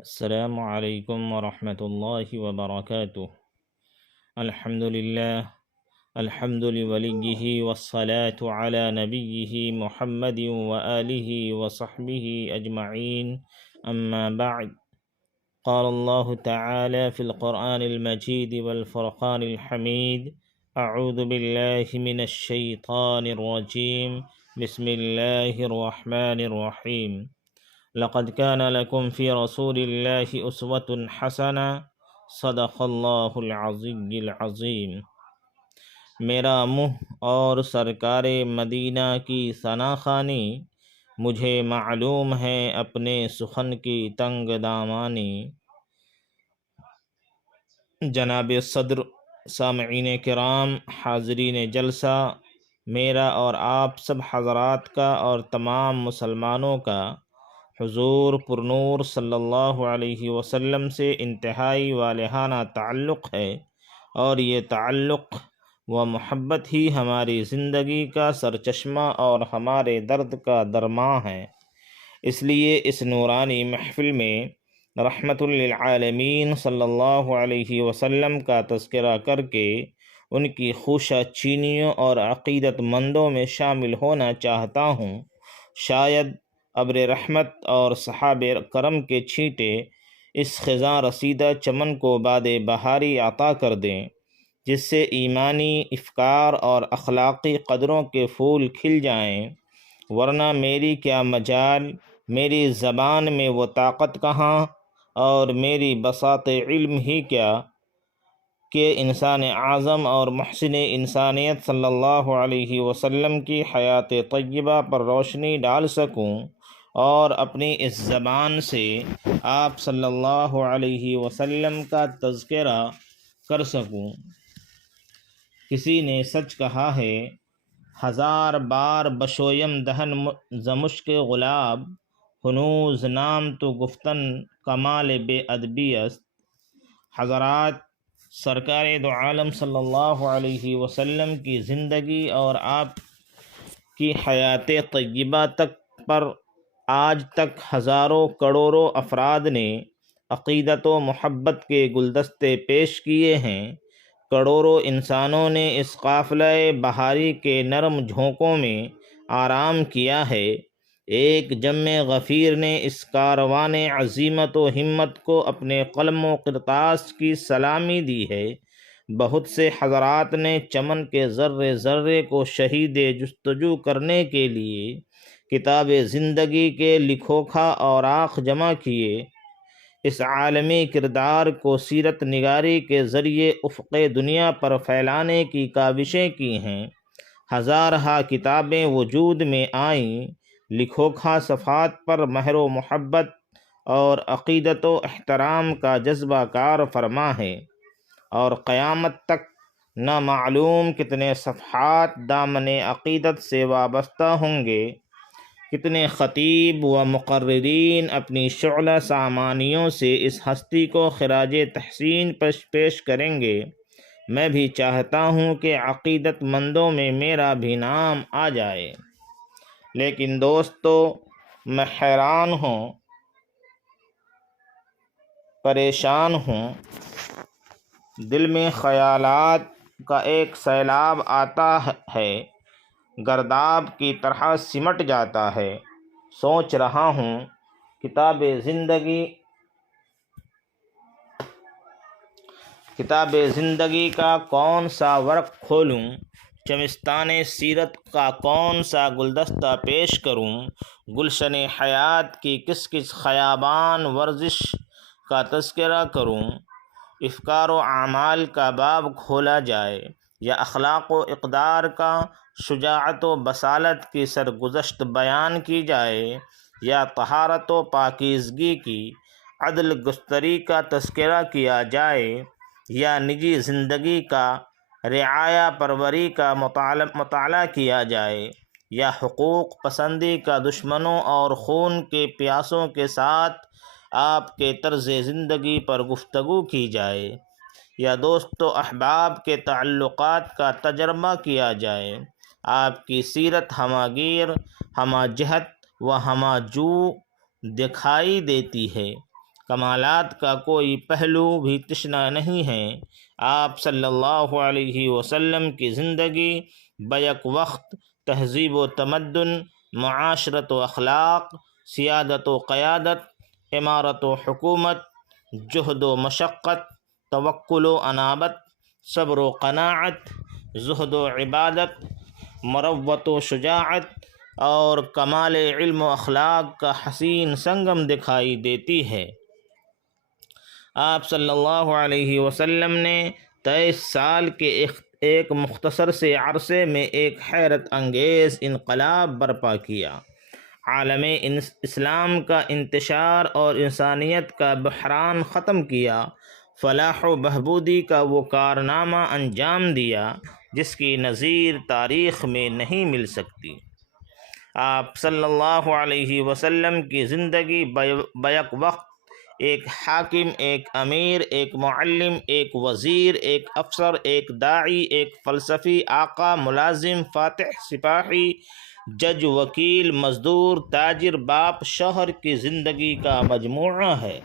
السلام علیکم ورحمۃ اللہ وبرکاتہ۔ الحمد لولیہ والصلاة علی نبیہ محمد وآلہ وصحبہ اجمعین، اما بعد۔ قال اللہ تعالی فی القرآن المجید والفرقان الحمید، اعوذ باللہ من الشیطان الرجیم، بسم اللہ الرحمن الرحیم۔ لقد كان لكم في رسول الله أسوة حسنة، صدق اللہ العظیم العظیم۔ میرا منہ اور سرکار مدینہ کی ثنا خوانی، مجھے معلوم ہے اپنے سخن کی تنگ دامانی۔ جناب صدر، سامعین کرام، حاضرین جلسہ، میرا اور آپ سب حضرات کا اور تمام مسلمانوں کا حضور پرنور صلی اللہ علیہ وسلم سے انتہائی والہانہ تعلق ہے، اور یہ تعلق و محبت ہی ہماری زندگی کا سرچشمہ اور ہمارے درد کا درماں ہے۔ اس لیے اس نورانی محفل میں رحمت للعالمین صلی اللہ علیہ وسلم کا تذکرہ کر کے ان کی خوشہ چینیوں اور عقیدت مندوں میں شامل ہونا چاہتا ہوں۔ شاید ابر رحمت اور صحاب کرم کے چھینٹے اس خزاں رسیدہ چمن کو باد بہاری عطا کر دیں، جس سے ایمانی افکار اور اخلاقی قدروں کے پھول کھل جائیں، ورنہ میری کیا مجال، میری زبان میں وہ طاقت کہاں، اور میری بساط علم ہی کیا کہ انسان اعظم اور محسن انسانیت صلی اللہ علیہ وسلم کی حیات طیبہ پر روشنی ڈال سکوں اور اپنی اس زبان سے آپ صلی اللہ علیہ وسلم کا تذکرہ کر سکوں۔ کسی نے سچ کہا ہے، ہزار بار بشویم دہن ز مشک گلاب، ہنوز نام تو گفتن کمال بے ادبی است۔ حضرات، سرکار دو عالم صلی اللہ علیہ وسلم کی زندگی اور آپ کی حیات طیبہ تک پر آج تک ہزاروں کروڑوں افراد نے عقیدت و محبت کے گلدستے پیش کیے ہیں۔ کروڑوں انسانوں نے اس قافلہ بہاری کے نرم جھونکوں میں آرام کیا ہے۔ ایک جم غفیر نے اس کاروان عزیمت و ہمت کو اپنے قلم و قرطاس کی سلامی دی ہے۔ بہت سے حضرات نے چمن کے ذرے ذرے کو شہید جستجو کرنے کے لیے کتاب زندگی کے لکھوکھا اوراق جمع کیے۔ اس عالمی کردار کو سیرت نگاری کے ذریعے افق دنیا پر پھیلانے کی کاوشیں کی ہیں۔ ہزارہا کتابیں وجود میں آئیں، لکھوکھا صفحات پر مہر و محبت اور عقیدت و احترام کا جذبہ کار فرما ہے، اور قیامت تک نہ معلوم کتنے صفحات دامن عقیدت سے وابستہ ہوں گے۔ کتنے خطیب و مقررین اپنی شعلہ سامانیوں سے اس ہستی کو خراج تحسین پیش کریں گے۔ میں بھی چاہتا ہوں کہ عقیدت مندوں میں میرا بھی نام آ جائے، لیکن دوستو، میں حیران ہوں، پریشان ہوں۔ دل میں خیالات کا ایک سیلاب آتا ہے، گرداب کی طرح سمٹ جاتا ہے۔ سوچ رہا ہوں کتاب زندگی کا کون سا ورق کھولوں، چمستان سیرت کا کون سا گلدستہ پیش کروں، گلشن حیات کی کس کس خیابان ورزش کا تذکرہ کروں۔ افکار و اعمال کا باب کھولا جائے، یا اخلاق و اقدار کا، شجاعت و بصالت کی سرگزشت بیان کی جائے، یا طہارت و پاکیزگی کی عدل گستری کا تذکرہ کیا جائے، یا نجی زندگی کا رعایا پروری کا مطالعہ کیا جائے، یا حقوق پسندی کا دشمنوں اور خون کے پیاسوں کے ساتھ آپ کے طرز زندگی پر گفتگو کی جائے، یا دوست و احباب کے تعلقات کا تجربہ کیا جائے۔ آپ کی سیرت ہمہ گیر، ہمہ جہت و ہمہ جو دکھائی دیتی ہے۔ کمالات کا کوئی پہلو بھی تشنا نہیں ہے۔ آپ صلی اللہ علیہ وسلم کی زندگی بیک وقت تہذیب و تمدن، معاشرت و اخلاق، سیادت و قیادت، امارت و حکومت، جہد و مشقت، توکل و انابت، صبر و قناعت، زہد و عبادت، مروت و شجاعت اور کمال علم و اخلاق کا حسین سنگم دکھائی دیتی ہے۔ آپ صلی اللہ علیہ وسلم نے 23 سال کے ایک مختصر سے عرصے میں ایک حیرت انگیز انقلاب برپا کیا، عالم اسلام کا انتشار اور انسانیت کا بحران ختم کیا، فلاح و بہبودی کا وہ کارنامہ انجام دیا جس کی نظیر تاریخ میں نہیں مل سکتی۔ آپ صلی اللہ علیہ وسلم کی زندگی بیک وقت ایک حاکم، ایک امیر، ایک معلم، ایک وزیر، ایک افسر، ایک داعی، ایک فلسفی، آقا، ملازم، فاتح، سپاہی، جج، وکیل، مزدور، تاجر، باپ، شوہر کی زندگی کا مجموعہ ہے۔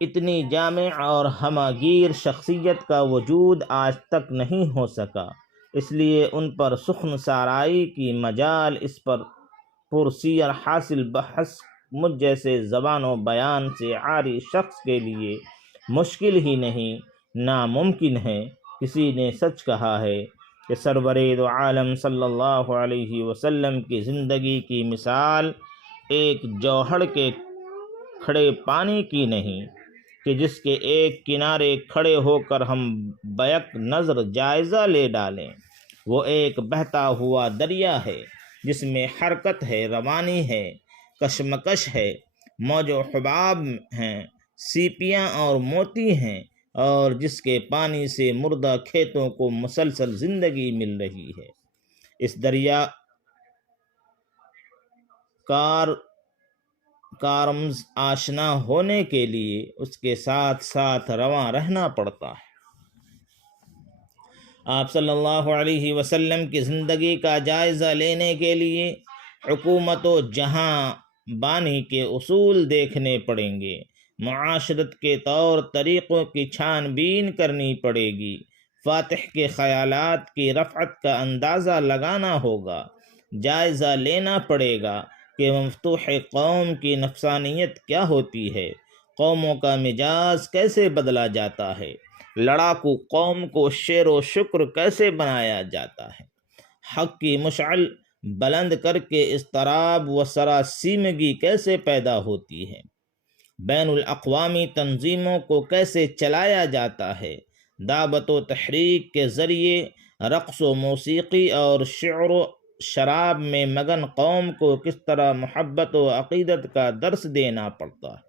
اتنی جامع اور ہمہ گیر شخصیت کا وجود آج تک نہیں ہو سکا، اس لیے ان پر سخن سارائی کی مجال اس پر پرسیر حاصل بحث مجھ جیسے زبان و بیان سے عاری شخص کے لیے مشکل ہی نہیں، ناممکن ہے۔ کسی نے سچ کہا ہے کہ سرور دو عالم صلی اللہ علیہ وسلم کی زندگی کی مثال ایک جوہر کے کھڑے پانی کی نہیں کہ جس کے ایک کنارے کھڑے ہو کر ہم بیک نظر جائزہ لے ڈالیں۔ وہ ایک بہتا ہوا دریا ہے جس میں حرکت ہے، روانی ہے، کشمکش ہے، موج و حباب ہیں، سیپیاں اور موتی ہیں، اور جس کے پانی سے مردہ کھیتوں کو مسلسل زندگی مل رہی ہے۔ اس دریا کارمز آشنا ہونے کے لیے اس کے ساتھ ساتھ رواں رہنا پڑتا ہے۔ آپ صلی اللہ علیہ وسلم کی زندگی کا جائزہ لینے کے لیے حکومت و جہاں بانی کے اصول دیکھنے پڑیں گے، معاشرت کے طور طریقوں کی چھان بین کرنی پڑے گی، فاتح کے خیالات کی رفعت کا اندازہ لگانا ہوگا، جائزہ لینا پڑے گا کہ مفتوح قوم کی نفسانیت کیا ہوتی ہے، قوموں کا مزاج کیسے بدلا جاتا ہے، لڑاکو قوم کو شیر و شکر کیسے بنایا جاتا ہے، حق کی مشعل بلند کر کے اضطراب و سراسیمگی کیسے پیدا ہوتی ہے، بین الاقوامی تنظیموں کو کیسے چلایا جاتا ہے، دعوت و تحریک کے ذریعے رقص و موسیقی اور شعر و شراب میں مگن قوم کو کس طرح محبت و عقیدت کا درس دینا پڑتا ہے،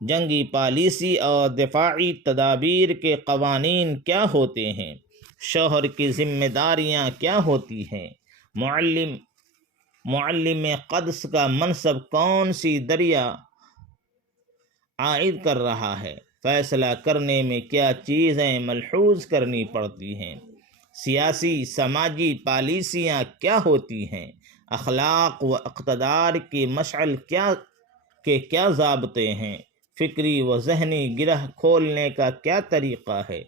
جنگی پالیسی اور دفاعی تدابیر کے قوانین کیا ہوتے ہیں، شوہر کی ذمہ داریاں کیا ہوتی ہیں، معلم قدس کا منصب کون سی دریا عائد کر رہا ہے، فیصلہ کرنے میں کیا چیزیں ملحوظ کرنی پڑتی ہیں، سیاسی سماجی پالیسیاں کیا ہوتی ہیں، اخلاق و اقتدار کی مشعل کیا ضابطے ہیں، فکری و ذہنی گرہ کھولنے کا کیا طریقہ ہے،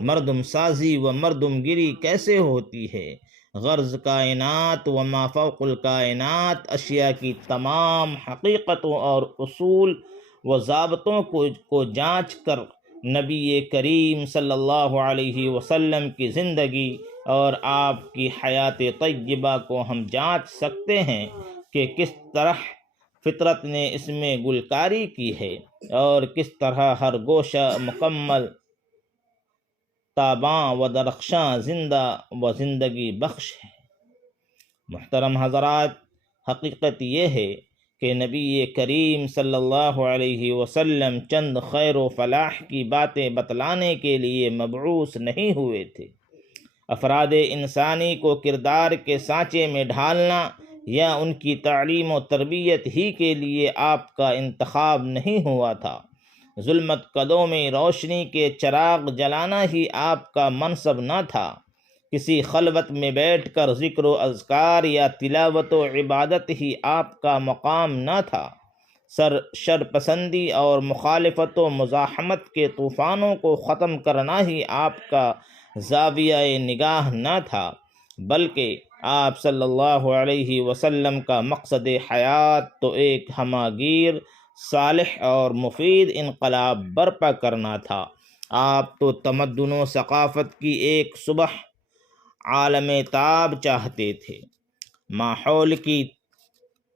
مردم سازی و مردم گری کیسے ہوتی ہے، غرض کائنات و ما فوق الکائنات اشیاء کی تمام حقیقتوں اور اصول و ضابطوں کو جانچ کر نبی کریم صلی اللہ علیہ وسلم کی زندگی اور آپ کی حیات طیبہ کو ہم جانچ سکتے ہیں کہ کس طرح فطرت نے اس میں گلکاری کی ہے اور کس طرح ہر گوشہ مکمل تاباں و درخشاں زندہ و زندگی بخش ہے۔ محترم حضرات، حقیقت یہ ہے کہ نبی کریم صلی اللہ علیہ وسلم چند خیر و فلاح کی باتیں بتلانے کے لیے مبعوث نہیں ہوئے تھے۔ افراد انسانی کو کردار کے سانچے میں ڈھالنا یا ان کی تعلیم و تربیت ہی کے لیے آپ کا انتخاب نہیں ہوا تھا، ظلمت قدوں میں روشنی کے چراغ جلانا ہی آپ کا منصب نہ تھا، کسی خلوت میں بیٹھ کر ذکر و اذکار یا تلاوت و عبادت ہی آپ کا مقام نہ تھا، شر پسندی اور مخالفت و مزاحمت کے طوفانوں کو ختم کرنا ہی آپ کا زاویہ نگاہ نہ تھا، بلکہ آپ صلی اللہ علیہ وسلم کا مقصد حیات تو ایک ہماگیر، صالح اور مفید انقلاب برپا کرنا تھا۔ آپ تو تمدن و ثقافت کی ایک صبح عالم تاب چاہتے تھے، ماحول کی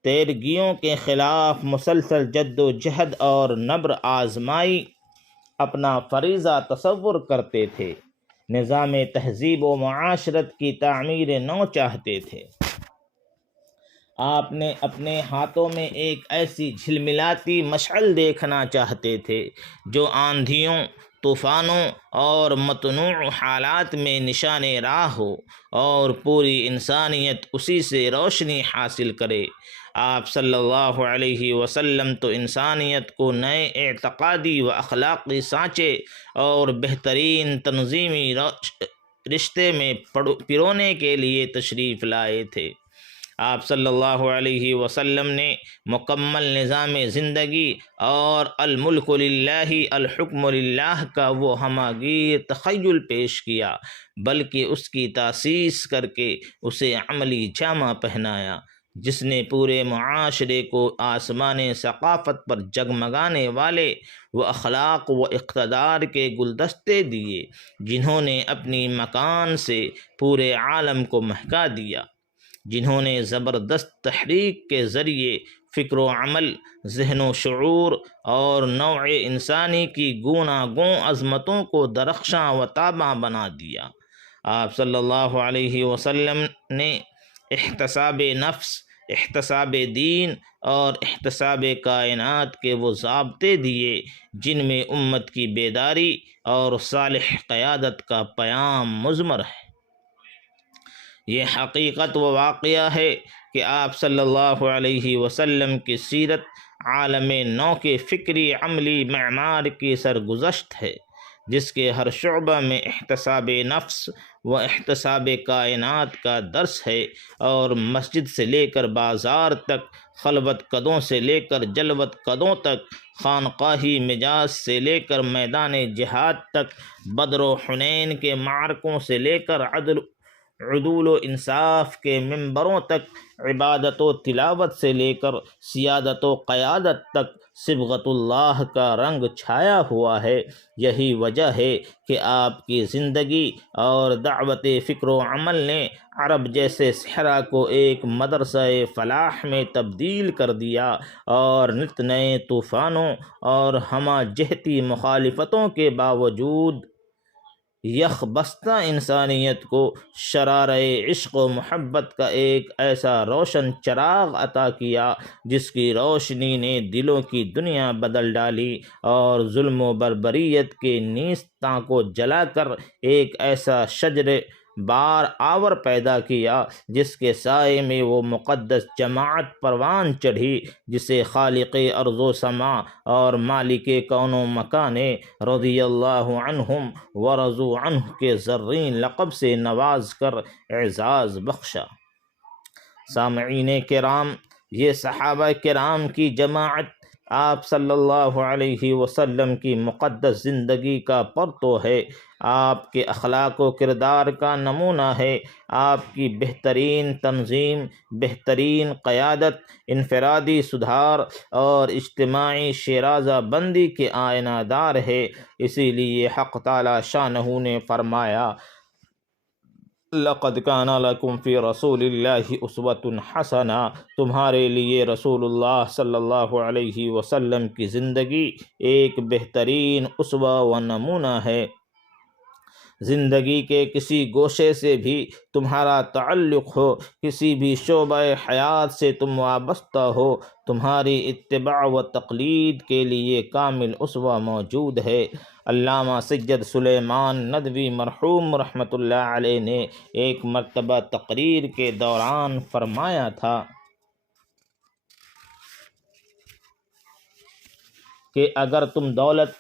تیرگیوں کے خلاف مسلسل جد و جہد اور نبر آزمائی اپنا فریضہ تصور کرتے تھے، نظام تہذیب و معاشرت کی تعمیر نو چاہتے تھے۔ آپ نے اپنے ہاتھوں میں ایک ایسی جھلملاتی مشعل دیکھنا چاہتے تھے جو آندھیوں، طوفانوں اور متنوع حالات میں نشان راہ ہو اور پوری انسانیت اسی سے روشنی حاصل کرے۔ آپ صلی اللہ علیہ وسلم تو انسانیت کو نئے اعتقادی و اخلاقی سانچے اور بہترین تنظیمی رشتے میں پرونے کے لیے تشریف لائے تھے۔ آپ صلی اللہ علیہ وسلم نے مکمل نظام زندگی اور الملک للہ الحکم للہ کا وہ ہماگیر تخیل پیش کیا، بلکہ اس کی تاسیس کر کے اسے عملی جامہ پہنایا، جس نے پورے معاشرے کو آسمان ثقافت پر جگمگانے والے وہ اخلاق و اقتدار کے گلدستے دیے جنہوں نے اپنی مکان سے پورے عالم کو مہکا دیا، جنہوں نے زبردست تحریک کے ذریعے فکر و عمل، ذہن و شعور اور نوع انسانی کی گوناگوں عظمتوں کو درخشاں و تاباں بنا دیا۔ آپ صلی اللہ علیہ وسلم نے احتساب نفس، احتساب دین اور احتساب کائنات کے وہ ضابطے دیے جن میں امت کی بیداری اور صالح قیادت کا پیام مضمر ہے۔ یہ حقیقت و واقعہ ہے کہ آپ صلی اللہ علیہ وسلم کی سیرت عالم نو کے فکری عملی معمار کی سرگزشت ہے، جس کے ہر شعبہ میں احتساب نفس و احتساب کائنات کا درس ہے، اور مسجد سے لے کر بازار تک، خلوت قدوں سے لے کر جلوت قدوں تک، خانقاہی مجاز سے لے کر میدان جہاد تک، بدر و حنین کے معرکوں سے لے کر عدول و انصاف کے منبروں تک، عبادت و تلاوت سے لے کر سیادت و قیادت تک صبغت اللہ کا رنگ چھایا ہوا ہے۔ یہی وجہ ہے کہ آپ کی زندگی اور دعوت فکر و عمل نے عرب جیسے صحرا کو ایک مدرسہ فلاح میں تبدیل کر دیا، اور نت نئے طوفانوں اور ہمہ جہتی مخالفتوں کے باوجود یخ بستہ انسانیت کو شرارۂ عشق و محبت کا ایک ایسا روشن چراغ عطا کیا جس کی روشنی نے دلوں کی دنیا بدل ڈالی، اور ظلم و بربریت کے نیستاں کو جلا کر ایک ایسا شجر بار آور پیدا کیا جس کے سائے میں وہ مقدس جماعت پروان چڑھی جسے خالق ارض و سما اور مالک کون و مکان رضی اللہ عنہم ورضوا عنہ کے زرین لقب سے نواز کر اعزاز بخشا۔ سامعین کرام، یہ صحابہ کرام کی جماعت آپ صلی اللہ علیہ وسلم کی مقدس زندگی کا پرتو ہے، آپ کے اخلاق و کردار کا نمونہ ہے، آپ کی بہترین تنظیم، بہترین قیادت، انفرادی سدھار اور اجتماعی شیرازہ بندی کے آئینہ دار ہے۔ اسی لیے حق تعالی شانہ نے فرمایا، لقد کان لکم فی رسول اللہ اسوۃ حسنہ، تمہارے لیے رسول اللہ صلی اللہ علیہ وسلم کی زندگی ایک بہترین اسوہ و نمونہ ہے۔ زندگی کے کسی گوشے سے بھی تمہارا تعلق ہو، کسی بھی شعبہ حیات سے تم وابستہ ہو، تمہاری اتباع و تقلید کے لیے کامل اسوہ موجود ہے۔ علامہ سید سلیمان ندوی مرحوم رحمۃ اللہ علیہ نے ایک مرتبہ تقریر کے دوران فرمایا تھا کہ اگر تم دولت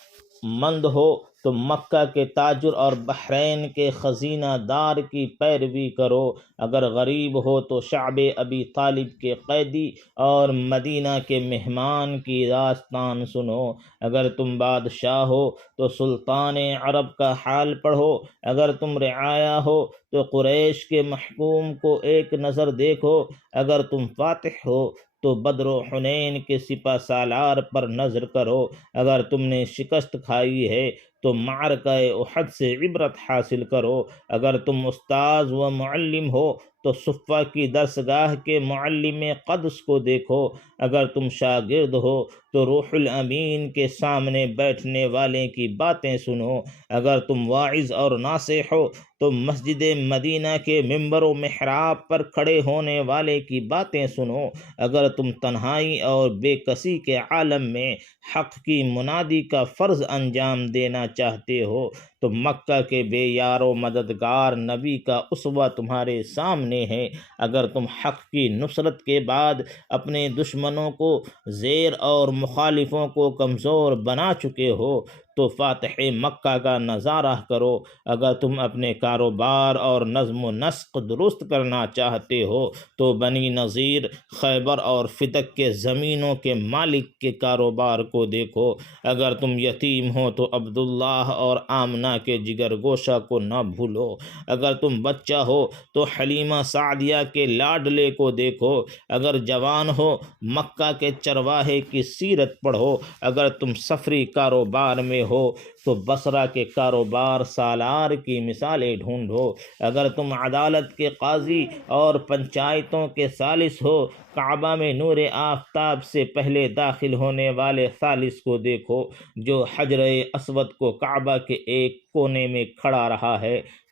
مند ہو تم مکہ کے تاجر اور بحرین کے خزینہ دار کی پیروی کرو، اگر غریب ہو تو شعب ابی طالب کے قیدی اور مدینہ کے مہمان کی داستان سنو، اگر تم بادشاہ ہو تو سلطان عرب کا حال پڑھو، اگر تم رعایا ہو تو قریش کے محکوم کو ایک نظر دیکھو، اگر تم فاتح ہو تو بدر و حنین کے سپہ سالار پر نظر کرو، اگر تم نے شکست کھائی ہے تو معرکہ احد سے عبرت حاصل کرو، اگر تم استاذ و معلم ہو تو صفہ کی درسگاہ کے معلم قدس کو دیکھو، اگر تم شاگرد ہو تو روح الامین کے سامنے بیٹھنے والے کی باتیں سنو، اگر تم واعظ اور ناصح ہو تو مسجد مدینہ کے ممبر و محراب پر کھڑے ہونے والے کی باتیں سنو، اگر تم تنہائی اور بے کسی کے عالم میں حق کی منادی کا فرض انجام دینا چاہتے ہو تو مکہ کے بے یار و مددگار نبی کا اسوہ تمہارے سامنے ہے، اگر تم حق کی نصرت کے بعد اپنے دشمنوں کو زیر اور مخالفوں کو کمزور بنا چکے ہو تو فاتح مکہ کا نظارہ کرو، اگر تم اپنے کاروبار اور نظم و نسق درست کرنا چاہتے ہو تو بنی نذیر، خیبر اور فتک کے زمینوں کے مالک کے کاروبار کو دیکھو، اگر تم یتیم ہو تو عبداللہ اور آمنہ کے جگر گوشہ کو نہ بھولو، اگر تم بچہ ہو تو حلیمہ سعدیہ کے لاڈلے کو دیکھو، اگر جوان ہو مکہ کے چرواہے کی سیرت پڑھو، اگر تم سفری کاروبار میں ہو تو بصرہ کے کاروبار سالار کی مثالیں ڈھونڈو، اگر تم عدالت کے قاضی اور پنچایتوں کے ثالث ہو کعبہ میں نور آفتاب سے پہلے داخل ہونے والے ثالث کو دیکھو جو حجر اسود کو کعبہ کے ایک کونے میں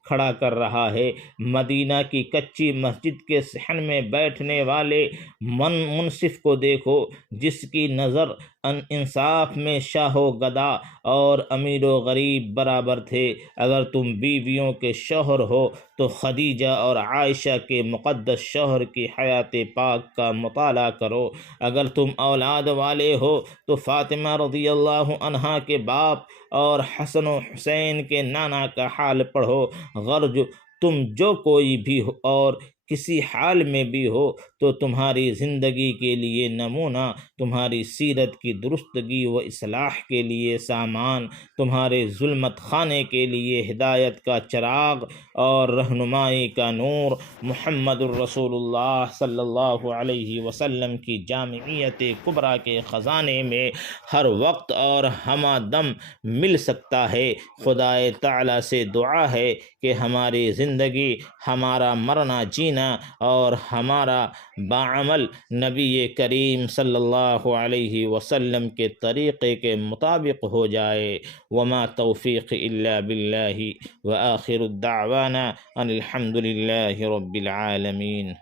کھڑا کر رہا ہے، مدینہ کی کچی مسجد کے صحن میں بیٹھنے والے منصف کو دیکھو جس کی نظر انصاف میں شاہ و گدا اور امیر و غریب برابر تھے، اگر تم بیویوں کے شوہر ہو تو خدیجہ اور عائشہ کے مقدس شوہر کی حیات پاک کا مطالعہ کرو، اگر تم اولاد والے ہو تو فاطمہ رضی اللہ عنہا کے باپ اور حسن و حسین کے نانا کا حال پڑھو، غرض تم جو کوئی بھی ہو اور کسی حال میں بھی ہو تو تمہاری زندگی کے لیے نمونہ، تمہاری سیرت کی درستگی و اصلاح کے لیے سامان، تمہارے ظلمت خانے کے لیے ہدایت کا چراغ اور رہنمائی کا نور محمد الرسول اللہ صلی اللہ علیہ وسلم کی جامعیت کبریٰ کے خزانے میں ہر وقت اور ہمہ دم مل سکتا ہے۔ خدائے تعالی سے دعا ہے کہ ہماری زندگی، ہمارا مرنا جینا اور ہمارا باعمل نبی کریم صلی اللہ علیہ وسلم کے طریقے کے مطابق ہو جائے۔ وما توفیق الا باللہ، وآخر الدعوانا ان الحمد للہ رب العالمین۔